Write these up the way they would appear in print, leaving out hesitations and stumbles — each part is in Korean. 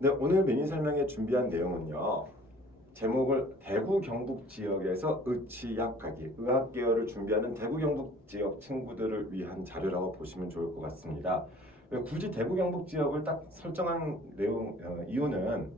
네, 오늘 미니 설명에 준비한 내용은요. 제목을 대구 경북 지역에서 의치약하기, 의학 계열을 준비하는 대구 경북 지역 친구들을 위한 자료라고 보시면 좋을 것 같습니다. 굳이 대구 경북 지역을 딱 설정한 이유는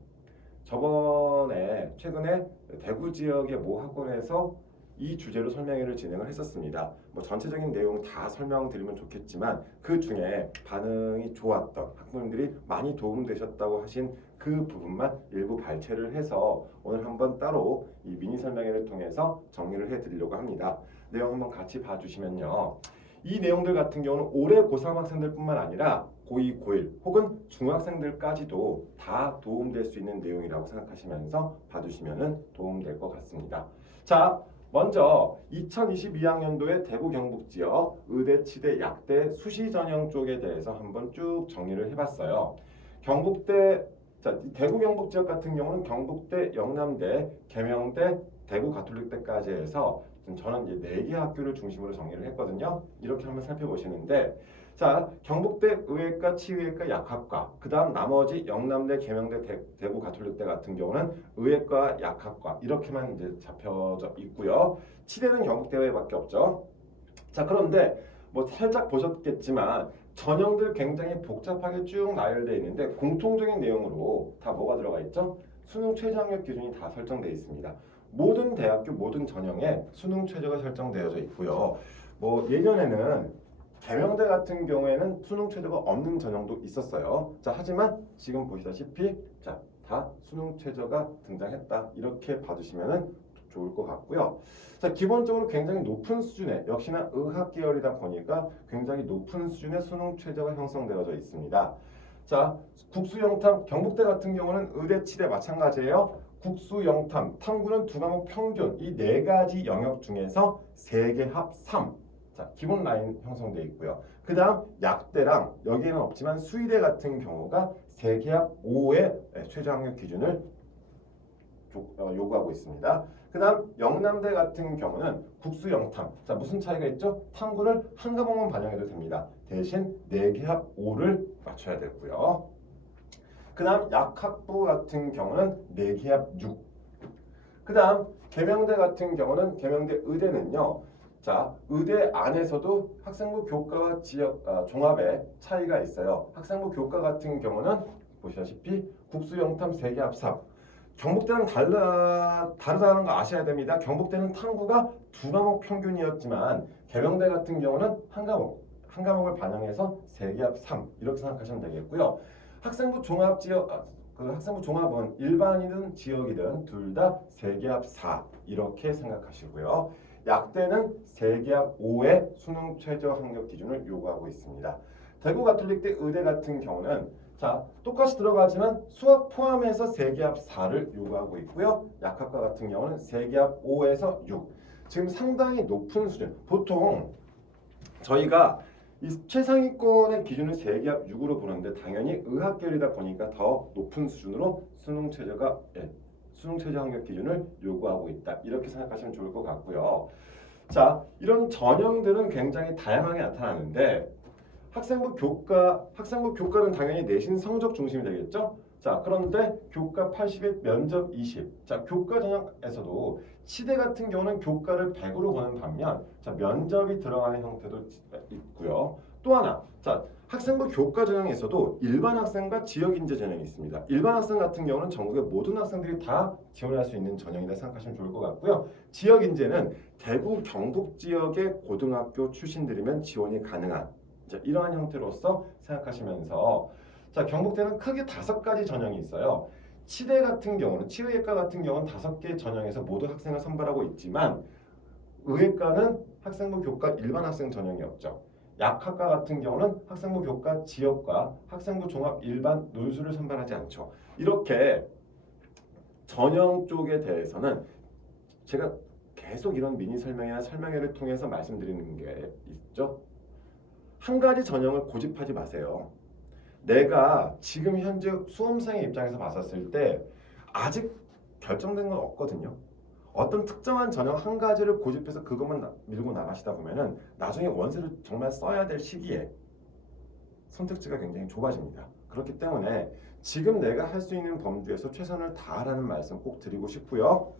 저번에 최근에 대구 지역의 모 학원에서 이 주제로 설명회를 진행을 했었습니다. 뭐 전체적인 내용 다 설명드리면 좋겠지만 그 중에 반응이 좋았던 학부모님들이 많이 도움되셨다고 하신 그 부분만 일부 발췌를 해서 오늘 한번 따로 이 미니 설명회를 통해서 정리를 해드리려고 합니다. 내용 한번 같이 봐주시면요. 이 내용들 같은 경우는 올해 고3 학생들뿐만 아니라 고2, 고1 혹은 중학생들까지도 다 도움될 수 있는 내용이라고 생각하시면서 봐주시면 도움될 것 같습니다. 자, 먼저 2022학년도의 대구 경북 지역 의대, 치대, 약대, 수시 전형 쪽에 대해서 한번 쭉 정리를 해봤어요. 경북대, 자, 대구 경북 지역 같은 경우는 경북대, 영남대, 계명대, 대구 가톨릭대까지 해서 저는 이제 4개 학교를 중심으로 정리를 했거든요. 이렇게 한번 살펴보시는데, 자, 경북대 의외과, 치의외과, 약학과, 그 다음 나머지 영남대, 계명대, 대구 가톨릭대 같은 경우는 의외과, 약학과 이렇게만 이제 잡혀져 있고요. 치대는 경북대외밖에 없죠. 자, 그런데 뭐 살짝 보셨겠지만 전형들 굉장히 복잡하게 쭉 나열되어 있는데 공통적인 내용으로 다 뭐가 들어가 있죠? 수능 최저학력 기준이 다 설정되어 있습니다. 모든 대학교 모든 전형에 수능 최저가 설정되어져 있고요. 뭐 예전에는 계명대 같은 경우에는 수능 최저가 없는 전형도 있었어요. 자, 하지만 지금 보시다시피 자, 다 수능 최저가 등장했다. 이렇게 봐주시면 좋을 것 같고요. 자, 기본적으로 굉장히 높은 수준의 역시나 의학 계열이다 보니까 굉장히 높은 수준의 수능 최저가 형성되어져 있습니다. 자, 국수 영탐 경북대 같은 경우는 의대 치대 마찬가지예요. 국수 영탐 탐구는 두 과목 평균 이 네 가지 영역 중에서 세 개 합 3. 자, 기본 라인 형성되어 있고요. 그 다음 약대랑 여기에는 없지만 수의대 같은 경우가 세 개 합 5의 최저 학력 기준을 요구하고 있습니다. 그 다음 영남대 같은 경우는 국수 영탐. 자, 무슨 차이가 있죠? 탐구를 한 과목만 반영해도 됩니다. 대신 4개 합 5를 맞춰야 되고요. 그 다음 약학부 같은 경우는 4개 합 6. 그 다음 계명대 같은 경우는 계명대 의대는요. 자, 의대 안에서도 학생부 교과와 지역 종합의 차이가 있어요. 학생부 교과 같은 경우는 보시다시피 국수 영탐 3개 합 3. 경북대랑 다르다는 거 아셔야 됩니다. 경북대는 탐구가 두 과목 평균이었지만 계명대 같은 경우는 한 과목을 반영해서 3개 합 3 이렇게 생각하시면 되겠고요. 학생부 종합 지역 그 학생부 종합은 일반이든 지역이든 둘 다 3개 합 4 이렇게 생각하시고요. 약대는 3개 합 5의 수능 최저 학력 기준을 요구하고 있습니다. 대구 가톨릭대 의대 같은 경우는 자, 똑같이 들어가지만 수학 포함해서 3개 합 4를 요구하고 있고요. 약학과 같은 경우는 3개 합 5에서 6. 지금 상당히 높은 수준. 보통 저희가 이 최상위권의 기준을 3개 합 6으로 보는데 당연히 의학계열이다 보니까 더 높은 수준으로 수능 최저 학력 기준을 요구하고 있다. 이렇게 생각하시면 좋을 것 같고요. 자, 이런 전형들은 굉장히 다양하게 나타나는데 학생부 교과는 당연히 내신 성적 중심이 되겠죠? 자, 그런데 교과 80에 면접 20. 자, 교과 전형에서도 치대 같은 경우는 교과를 100으로 보는 반면 자, 면접이 들어가는 형태도 있고요. 또 하나, 자, 학생부 교과 전형에서도 일반 학생과 지역 인재 전형이 있습니다. 일반 학생 같은 경우는 전국의 모든 학생들이 다 지원할 수 있는 전형이라 생각하시면 좋을 것 같고요. 지역 인재는 대구 경북 지역의 고등학교 출신들이면 지원이 가능한 자, 이러한 형태로서 생각하시면서 자, 경북대는 크게 5가지 전형이 있어요. 치대 같은 경우는 치의학과 같은 경우는 5개 전형에서 모두 학생을 선발하고 있지만 의학과는 학생부 교과 일반 학생 전형이 없죠. 약학과 같은 경우는 학생부 교과 지역과 학생부 종합 일반 논술을 선발하지 않죠. 이렇게 전형 쪽에 대해서는 제가 계속 이런 미니 설명이나 설명회를 통해서 말씀드리는 게 있죠. 한 가지 전형을 고집하지 마세요. 내가 지금 현재 수험생의 입장에서 봤었을 때 아직 결정된 건 없거든요. 어떤 특정한 전형 한 가지를 고집해서 그것만 밀고 나가시다 보면은 나중에 원서를 정말 써야 될 시기에 선택지가 굉장히 좁아집니다. 그렇기 때문에 지금 내가 할 수 있는 범주에서 최선을 다하라는 말씀 꼭 드리고 싶고요.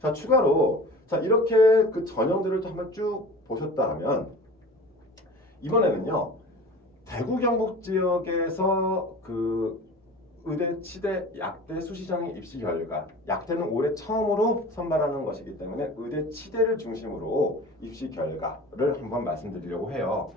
자, 추가로 자 이렇게 그 전형들을 또 한번 쭉 보셨다 하면 이번에는요 대구 경북 지역에서 그 의대, 치대, 약대 수시정의 입시 결과 약대는 올해 처음으로 선발하는 것이기 때문에 의대, 치대를 중심으로 입시 결과를 한번 말씀드리려고 해요.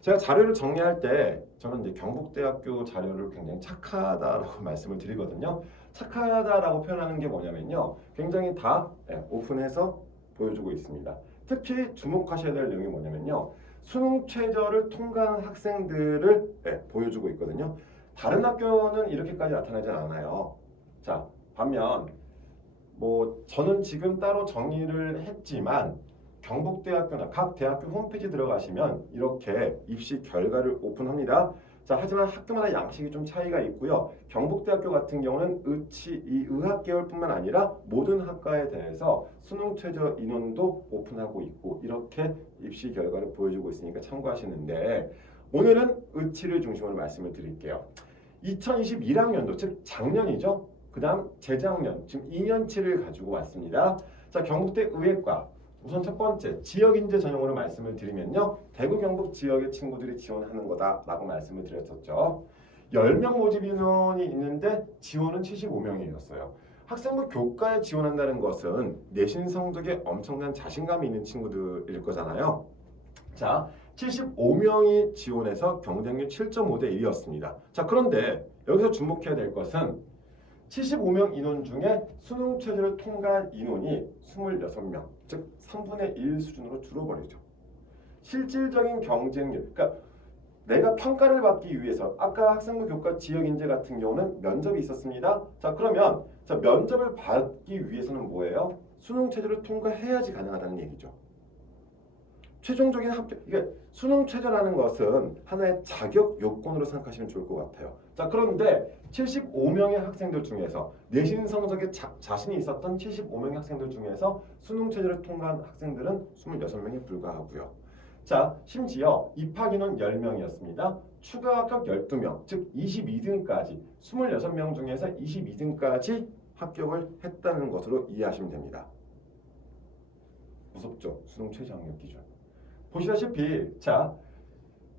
제가 자료를 정리할 때 저는 이제 경북대학교 자료를 굉장히 착하다라고 말씀을 드리거든요. 착하다라고 표현하는 게 뭐냐면요. 굉장히 다 오픈해서 보여주고 있습니다. 특히 주목하셔야 될 내용이 뭐냐면요. 수능 최저를 통과한 학생들을 보여주고 있거든요. 다른 학교는 이렇게까지 나타나지 않아요. 자, 반면 뭐 저는 지금 따로 정리를 했지만 경북대학교나 각 대학교 홈페이지 들어가시면 이렇게 입시 결과를 오픈합니다. 자, 하지만 학교마다 양식이 좀 차이가 있고요. 경북대학교 같은 경우는 이 의학 계열뿐만 아니라 모든 학과에 대해서 수능 최저 인원도 오픈하고 있고 이렇게 입시 결과를 보여주고 있으니까 참고하시는데 오늘은 의치를 중심으로 말씀을 드릴게요. 2021학년도 즉 작년이죠. 그 다음 재작년 지금 2년치를 가지고 왔습니다. 자, 경북대 의예과 우선 첫 번째 지역인재 전형으로 말씀을 드리면요. 대구 경북 지역의 친구들이 지원하는 거다라고 말씀을 드렸었죠. 10명 모집 인원이 있는데 지원은 75명이었어요. 학생부 교과에 지원한다는 것은 내신 성적에 엄청난 자신감이 있는 친구들일 거잖아요. 자, 75명이 지원해서 경쟁률 7.5대 1이었습니다. 자, 그런데 여기서 주목해야 될 것은 75명 인원 중에 수능 최저를 통과한 인원이 26명, 즉 3분의 1 수준으로 줄어버리죠. 실질적인 경쟁률, 그러니까 내가 평가를 받기 위해서 아까 학생부 교과 지역인재 같은 경우는 면접이 있었습니다. 자, 그러면 자, 면접을 받기 위해서는 뭐예요? 수능 최저를 통과해야지 가능하다는 얘기죠. 최종적인 합격, 이게 수능 최저라는 것은 하나의 자격 요건으로 생각하시면 좋을 것 같아요. 자, 그런데 75명의 학생들 중에서 내신 성적에 자신이 있었던 75명의 학생들 중에서 수능 최저를 통과한 학생들은 26명에 불과하고요. 자, 심지어 입학 인원 10명이었습니다. 추가 합격 12명, 즉 22등까지 26명 중에서 22등까지 합격을 했다는 것으로 이해하시면 됩니다. 무섭죠? 수능 최저 학력 기준. 보시다시피 자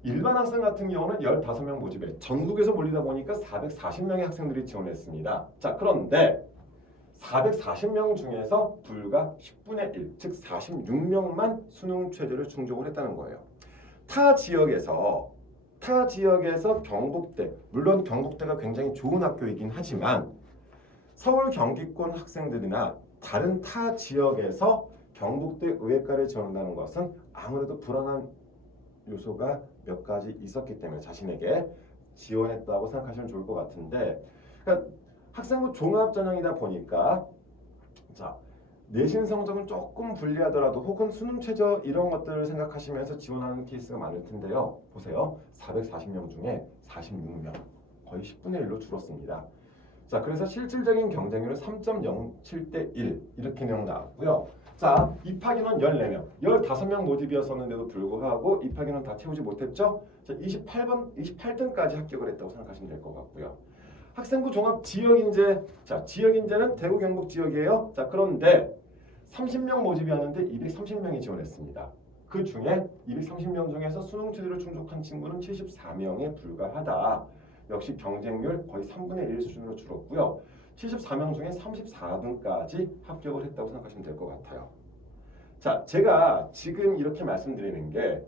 일반 학생 같은 경우는 15명 모집에 전국에서 몰리다 보니까 440명의 학생들이 지원했습니다. 자, 그런데 440명 중에서 불과 10분의 1, 즉 46명만 수능 최저를 충족을 했다는 거예요. 타 지역에서 경북대, 물론 경북대가 굉장히 좋은 학교이긴 하지만 서울 경기권 학생들이나 다른 타 지역에서 경북대 의예과를 지원한다는 것은 아무래도 불안한 요소가 몇 가지 있었기 때문에 자신에게 지원했다고 생각하시면 좋을 것 같은데, 그러니까 학생부 종합전형이다 보니까 자 내신 성적은 조금 불리하더라도 혹은 수능 최저 이런 것들을 생각하시면서 지원하는 케이스가 많을 텐데요. 보세요. 440명 중에 46명, 거의 10분의 1로 줄었습니다. 자, 그래서 실질적인 경쟁률은 3.07대 1 이렇게 내용 나왔고요. 자, 입학 인원 14명, 15명 모집이었었는데도 불구하고 입학 인원 다 채우지 못했죠? 자, 28등까지 합격을 했다고 생각하시면 될 것 같고요. 학생부 종합 지역인재, 자, 지역인재는 대구 경북 지역이에요. 자, 그런데 30명 모집이었는데 230명이 지원했습니다. 그 중에 230명 중에서 수능 최저를 충족한 친구는 74명에 불과하다. 역시 경쟁률 거의 3분의 1 수준으로 줄었고요. 74명 중에 34등까지 합격을 했다고 생각하시면 될 것 같아요. 자, 제가 지금 이렇게 말씀드리는 게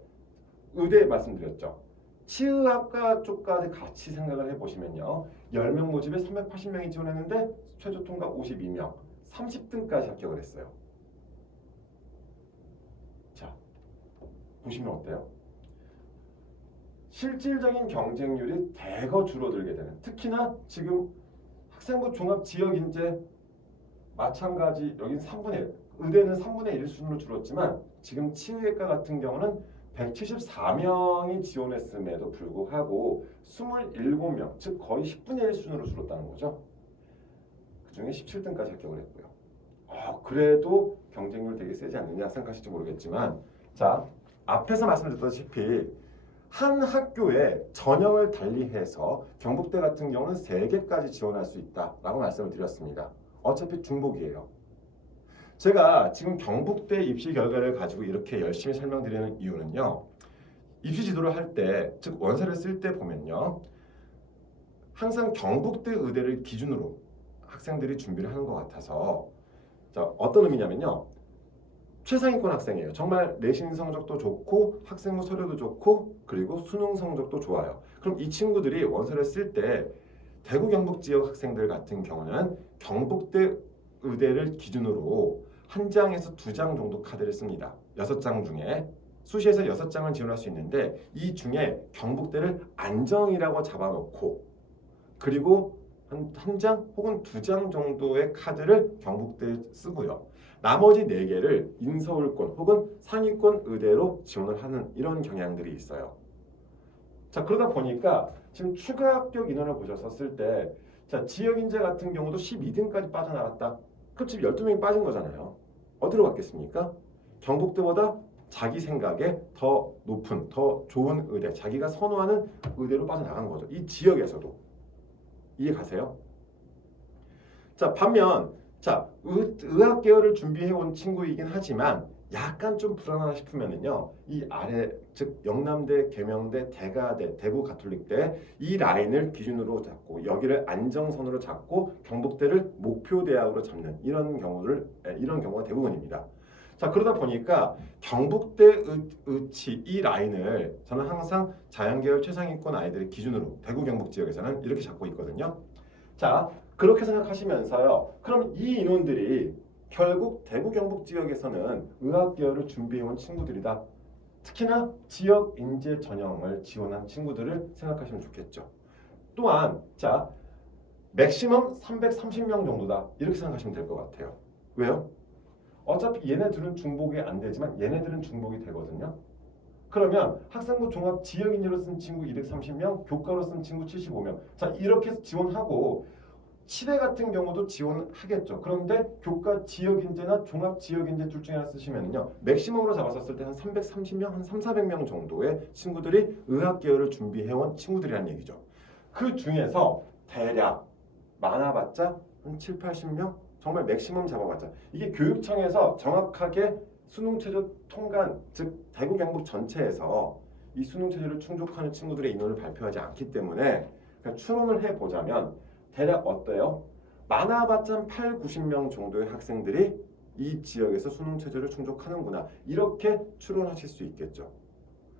의대 말씀드렸죠. 치의학과 쪽까지 같이 생각을 해보시면요. 10명 모집에 380명이 지원했는데 최저 통과 52명, 30등까지 합격을 했어요. 자, 보시면 어때요? 실질적인 경쟁률이 대거 줄어들게 되는, 특히나 지금 학생부 종합 지역인재 마찬가지 여긴 3분의 1, 의대는 3분의 1 수준으로 줄었지만 지금 치의학과 같은 경우는 174명이 지원했음에도 불구하고 27명, 즉 거의 10분의 1 수준으로 줄었다는 거죠. 그 중에 17등까지 합격을 했고요. 그래도 경쟁률 되게 세지 않느냐 생각하실지 모르겠지만 자, 앞에서 말씀드렸다시피 한 학교에 전형을 달리해서 경북대 같은 경우는 3개까지 지원할 수 있다라고 말씀을 드렸습니다. 어차피 중복이에요. 제가 지금 경북대 입시 결과를 가지고 이렇게 열심히 설명드리는 이유는요. 입시 지도를 할 때, 즉 원서를 쓸 때 보면요. 항상 경북대 의대를 기준으로 학생들이 준비를 하는 것 같아서 자, 어떤 의미냐면요. 최상위권 학생이에요. 정말 내신 성적도 좋고 학생부 서류도 좋고 그리고 수능 성적도 좋아요. 그럼 이 친구들이 원서를 쓸 때 대구 경북 지역 학생들 같은 경우는 경북대 의대를 기준으로 한 장에서 2장 정도 카드를 씁니다. 6장 중에 수시에서 6장을 지원할 수 있는데 이 중에 경북대를 안정이라고 잡아놓고 그리고 한 장 혹은 2장 정도의 카드를 경북대에 쓰고요. 나머지 4개를 인서울권 혹은 상위권 의대로 지원을 하는 이런 경향들이 있어요. 자, 그러다 보니까 지금 추가 합격 인원을 보셨을 때 자, 지역인재 같은 경우도 12등까지 빠져나갔다. 그럼 지금 12명이 빠진 거잖아요. 어디로 갔겠습니까? 경북대보다 자기 생각에 더 높은, 더 좋은 의대, 자기가 선호하는 의대로 빠져나간 거죠. 이 지역에서도. 이해 가세요? 자, 반면 자, 의학 계열을 준비해 온 친구이긴 하지만 약간 좀 불안하다 싶으면은요. 이 아래 즉 영남대, 계명대, 대가대, 대구 가톨릭대 이 라인을 기준으로 잡고 여기를 안정선으로 잡고 경북대를 목표 대학으로 잡는 이런 경우가 대부분입니다. 자, 그러다 보니까 경북대 의치 이 라인을 저는 항상 자연계열 최상위권 아이들의 기준으로 대구 경북 지역에서는 이렇게 잡고 있거든요. 자, 그렇게 생각하시면서요. 그럼 이 인원들이 결국 대구 경북 지역에서는 의학 계열을 준비해온 친구들이다. 특히나 지역 인재 전형을 지원한 친구들을 생각하시면 좋겠죠. 또한 자, 맥시멈 330명 정도다. 이렇게 생각하시면 될 것 같아요. 왜요? 어차피 얘네들은 중복이 안 되지만 얘네들은 중복이 되거든요. 그러면 학생부 종합 지역인재로 쓴 친구 230명, 교과로 쓴 친구 75명. 자, 이렇게 해서 지원하고 치대 같은 경우도 지원하겠죠. 그런데 교과 지역인재나 종합 지역인재 둘 중에 하나 쓰시면요. 맥시멈으로 잡았었을 때 한 330명, 한 3,400명 정도의 친구들이 의학 계열을 준비해온 친구들이라는 얘기죠. 그 중에서 대략 많아봤자 한 7, 80명? 정말 맥시멈 잡아봤자. 이게 교육청에서 정확하게 수능체제 통관, 즉 대구 경북 전체에서 이 수능체제를 충족하는 친구들의 인원을 발표하지 않기 때문에 그냥 추론을 해보자면 대략 어때요? 많아봤자 8, 90명 정도의 학생들이 이 지역에서 수능체제를 충족하는구나. 이렇게 추론하실 수 있겠죠.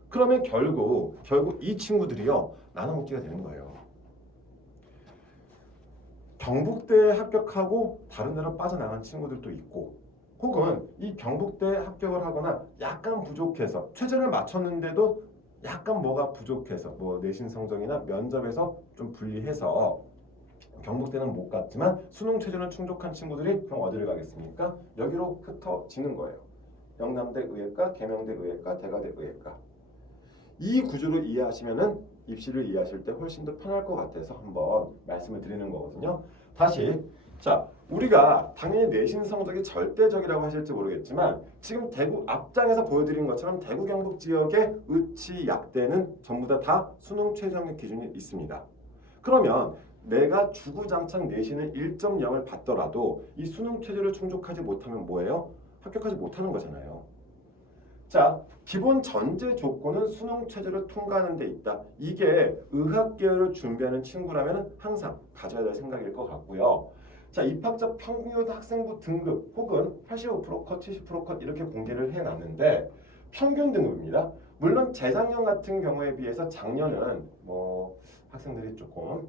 그러면 결국 이 친구들이요. 나눠먹기가 되는 거예요. 경북대에 합격하고 다른 데로 빠져나간 친구들도 있고 혹은 이 경북대에 합격을 하거나 약간 부족해서 최저를 맞췄는데도 약간 뭐가 부족해서 뭐 내신 성적이나 면접에서 좀 불리해서 경북대는 못 갔지만 수능 최저는 충족한 친구들이 그럼 어디를 가겠습니까? 여기로 흩어지는 거예요. 영남대 의예과, 계명대 의예과, 대가대 의예과. 이 구조를 이해하시면은 입시를 이해하실 때 훨씬 더 편할 것 같아서 한번 말씀을 드리는 거거든요. 다시 자, 우리가 당연히 내신 성적이 절대적이라고 하실지 모르겠지만 지금 대구 앞장에서 보여드린 것처럼 대구 경북 지역의 의치 약대는 전부 다 수능 최저의 기준이 있습니다. 그러면 내가 주구장창 내신을 1.0을 받더라도 이 수능 최저를 충족하지 못하면 뭐예요? 합격하지 못하는 거잖아요. 자, 기본 전제 조건은 수능 최저를 통과하는 데 있다. 이게 의학 계열을 준비하는 친구라면 항상 가져야 될 생각일 것 같고요. 자, 입학자 평균 학생부 등급 혹은 85% 컷, 70% 컷 이렇게 공개를 해놨는데 평균 등급입니다. 물론 재작년 같은 경우에 비해서 작년은 뭐 학생들이 조금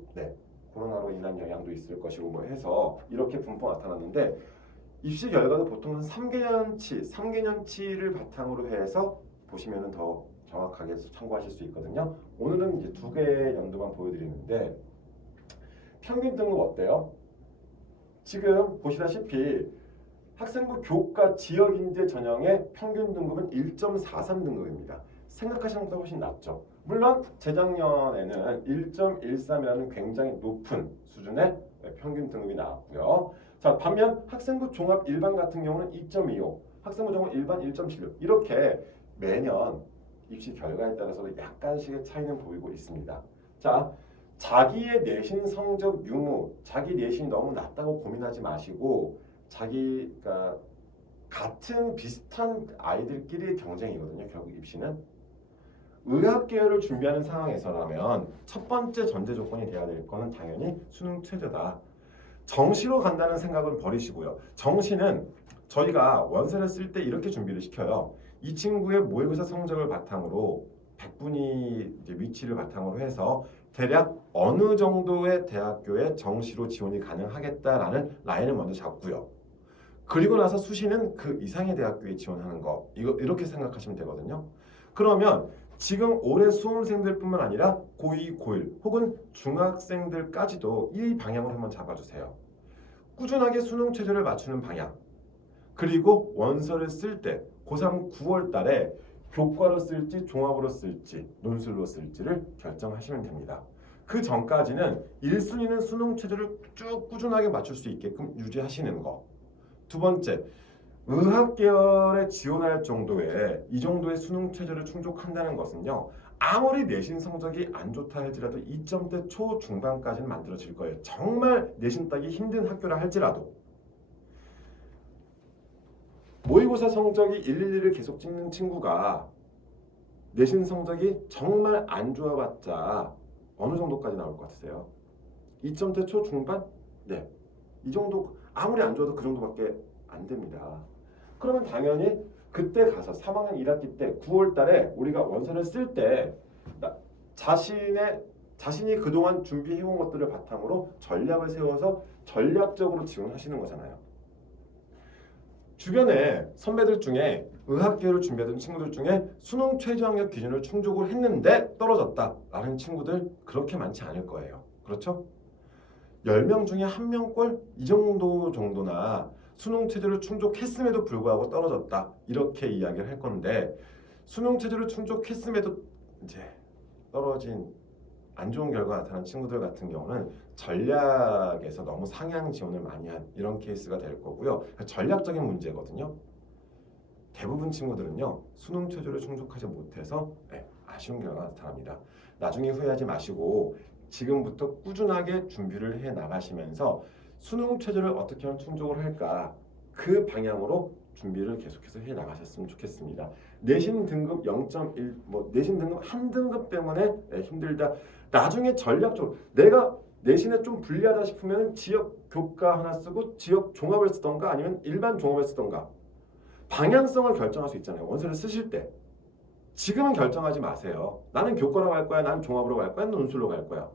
코로나로 인한 영향도 있을 것이고 뭐 해서 이렇게 분포가 나타났는데 입시 결과는 보통 한 3개년치를 바탕으로 해서 보시면 더 정확하게 참고하실 수 있거든요. 오늘은 이제 2개의 연도만 보여드리는데 평균 등급 어때요? 지금 보시다시피 학생부 교과 지역인재 전형의 평균 등급은 1.43 등급입니다. 생각하시는 것보다 훨씬 낮죠. 물론 재작년에는 1.13이라는 굉장히 높은 수준의 평균 등급이 나왔고요. 자, 반면 학생부 종합 일반 같은 경우는 2.25, 학생부 종합 일반 1.76 이렇게 매년 입시 결과에 따라서 약간씩의 차이는 보이고 있습니다. 자, 자기의 내신 성적 유무, 자기 내신이 너무 낮다고 고민하지 마시고 자기가 같은 비슷한 아이들끼리의 경쟁이거든요. 결국 입시는 의학 계열을 준비하는 상황에서라면 첫 번째 전제 조건이 돼야 될 거는 당연히 수능 최저다. 정시로 간다는 생각은 버리시고요. 정시는 저희가 원서를 쓸 때 이렇게 준비를 시켜요. 이 친구의 모의고사 성적을 바탕으로 백분위 위치를 바탕으로 해서 대략 어느 정도의 대학교에 정시로 지원이 가능하겠다라는 라인을 먼저 잡고요. 그리고 나서 수시는 그 이상의 대학교에 지원하는 거 이렇게 생각하시면 되거든요. 그러면 지금 올해 수험생들뿐만 아니라 고2, 고1 혹은 중학생들까지도 이 방향을 한번 잡아주세요. 꾸준하게 수능 최저를 맞추는 방향. 그리고 원서를 쓸 때 고3 9월 달에 교과로 쓸지 종합으로 쓸지 논술로 쓸지를 결정하시면 됩니다. 그 전까지는 1순위는 수능 최저를 쭉 꾸준하게 맞출 수 있게끔 유지하시는 거. 두 번째, 의학 계열에 지원할 정도의 이 정도의 수능 최저를 충족한다는 것은요. 아무리 내신 성적이 안 좋다 할지라도 2점대 초중반까지는 만들어질 거예요. 정말 내신 따기 힘든 학교라 할지라도. 모의고사 성적이 111을 계속 찍는 친구가 내신 성적이 정말 안 좋아봤자 어느 정도까지 나올 것 같으세요? 2점대 초중반? 네. 이 정도 아무리 안 좋아도 그 정도밖에 안 됩니다. 그러면 당연히 그때 가서 3학년 1학기 때 9월 달에 우리가 원서를 쓸 때 자신이 그동안 준비해온 것들을 바탕으로 전략을 세워서 전략적으로 지원하시는 거잖아요. 주변에 선배들 중에 의학계를 준비하던 친구들 중에 수능 최저학력 기준을 충족을 했는데 떨어졌다라는 친구들 그렇게 많지 않을 거예요. 그렇죠? 10명 중에 1명꼴 이 정도나 수능 최저를 충족했음에도 불구하고 떨어졌다 이렇게 이야기를 할 건데 수능 최저를 충족했음에도 이제 떨어진 안 좋은 결과가 나타난 친구들 같은 경우는 전략에서 너무 상향 지원을 많이 한 이런 케이스가 될 거고요. 전략적인 문제거든요. 대부분 친구들은요 수능 최저를 충족하지 못해서 아쉬운 결과가 나타납니다. 나중에 후회하지 마시고 지금부터 꾸준하게 준비를 해 나가시면서 수능 최저를 어떻게 하면 충족을 할까 그 방향으로 준비를 계속해서 해 나가셨으면 좋겠습니다. 내신 등급 0.1 내신 등급 한 등급 때문에 힘들다. 나중에 전략적으로 내가 내신에 좀 불리하다 싶으면 지역 교과 하나 쓰고 지역 종합을 쓰던가 아니면 일반 종합을 쓰던가 방향성을 결정할 수 있잖아요. 원서를 쓰실 때. 지금은 결정하지 마세요. 나는 교과로 갈 거야, 나는 종합으로 갈 거야, 논술로 갈 거야.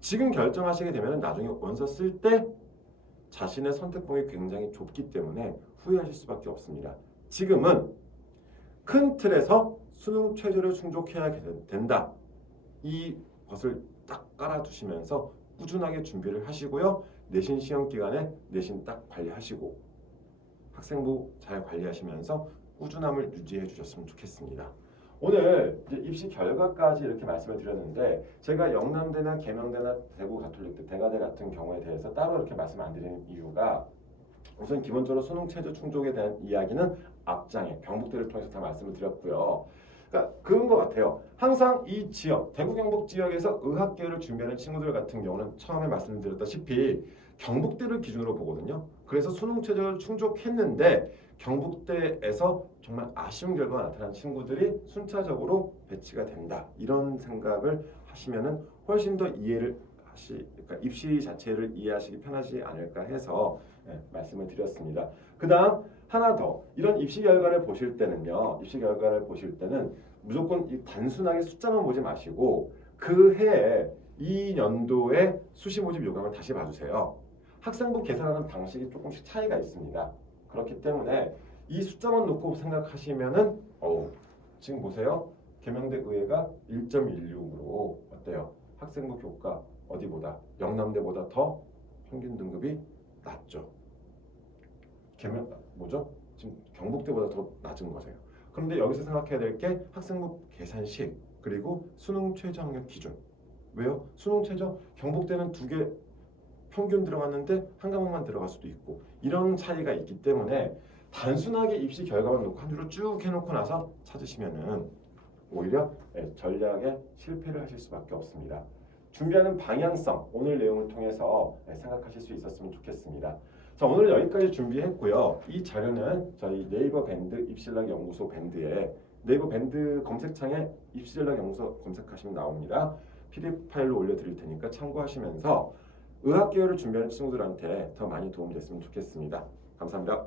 지금 결정하시게 되면 나중에 원서 쓸 때 자신의 선택폭이 굉장히 좁기 때문에 후회하실 수밖에 없습니다. 지금은 큰 틀에서 수능 최저를 충족해야 된다. 이것을 딱 깔아두시면서 꾸준하게 준비를 하시고요. 내신 시험 기간에 내신 딱 관리하시고 학생부 잘 관리하시면서 꾸준함을 유지해 주셨으면 좋겠습니다. 오늘 이제 입시 결과까지 이렇게 말씀을 드렸는데 제가 영남대나 계명대나 대구 가톨릭대, 대가대 같은 경우에 대해서 따로 이렇게 말씀 안 드리는 이유가 우선 기본적으로 수능 최저 충족에 대한 이야기는 앞장에 경북대를 통해서 다 말씀을 드렸고요. 그러니까 그런 것 같아요. 항상 이 지역, 대구 경북 지역에서 의학계를 준비하는 친구들 같은 경우는 처음에 말씀드렸다시피 경북대를 기준으로 보거든요. 그래서 수능 최저를 충족했는데 경북대에서 정말 아쉬운 결과가 나타난 친구들이 순차적으로 배치가 된다. 이런 생각을 하시면은 훨씬 더 이해를 그러니까 입시 자체를 이해하시기 편하지 않을까 해서 말씀을 드렸습니다. 그다음 하나 더 이런 입시 결과를 보실 때는요. 입시 결과를 보실 때는 무조건 단순하게 숫자만 보지 마시고 그 해에 이 연도의 수시 모집 요강을 다시 봐주세요. 학생부 계산하는 방식이 조금씩 차이가 있습니다. 그렇기 때문에 이 숫자만 놓고 생각하시면은 지금 보세요. 계명대 의회가 1.16으로 어때요? 학생부 교과 어디보다 영남대보다 더 평균 등급이 낮죠. 지금 경북대보다 더 낮은 거세요. 그런데 여기서 생각해야 될 게 학생부 계산식 그리고 수능 최저 학력 기준. 왜요? 수능 최저 경북대는 2개 평균 들어갔는데 한 과목만 들어갈 수도 있고 이런 차이가 있기 때문에 단순하게 입시 결과만 놓고 한 줄로 쭉 해놓고 나서 찾으시면은 오히려 전략에 실패를 하실 수밖에 없습니다. 준비하는 방향성, 오늘 내용을 통해서 생각하실 수 있었으면 좋겠습니다. 자, 오늘 여기까지 준비했고요. 이 자료는 저희 네이버 밴드 입시전략 연구소 밴드에 네이버 밴드 검색창에 입시전략 연구소 검색하시면 나옵니다. PDF 파일로 올려드릴 테니까 참고하시면서 의학 계열을 준비하는 친구들한테 더 많이 도움됐으면 좋겠습니다. 감사합니다.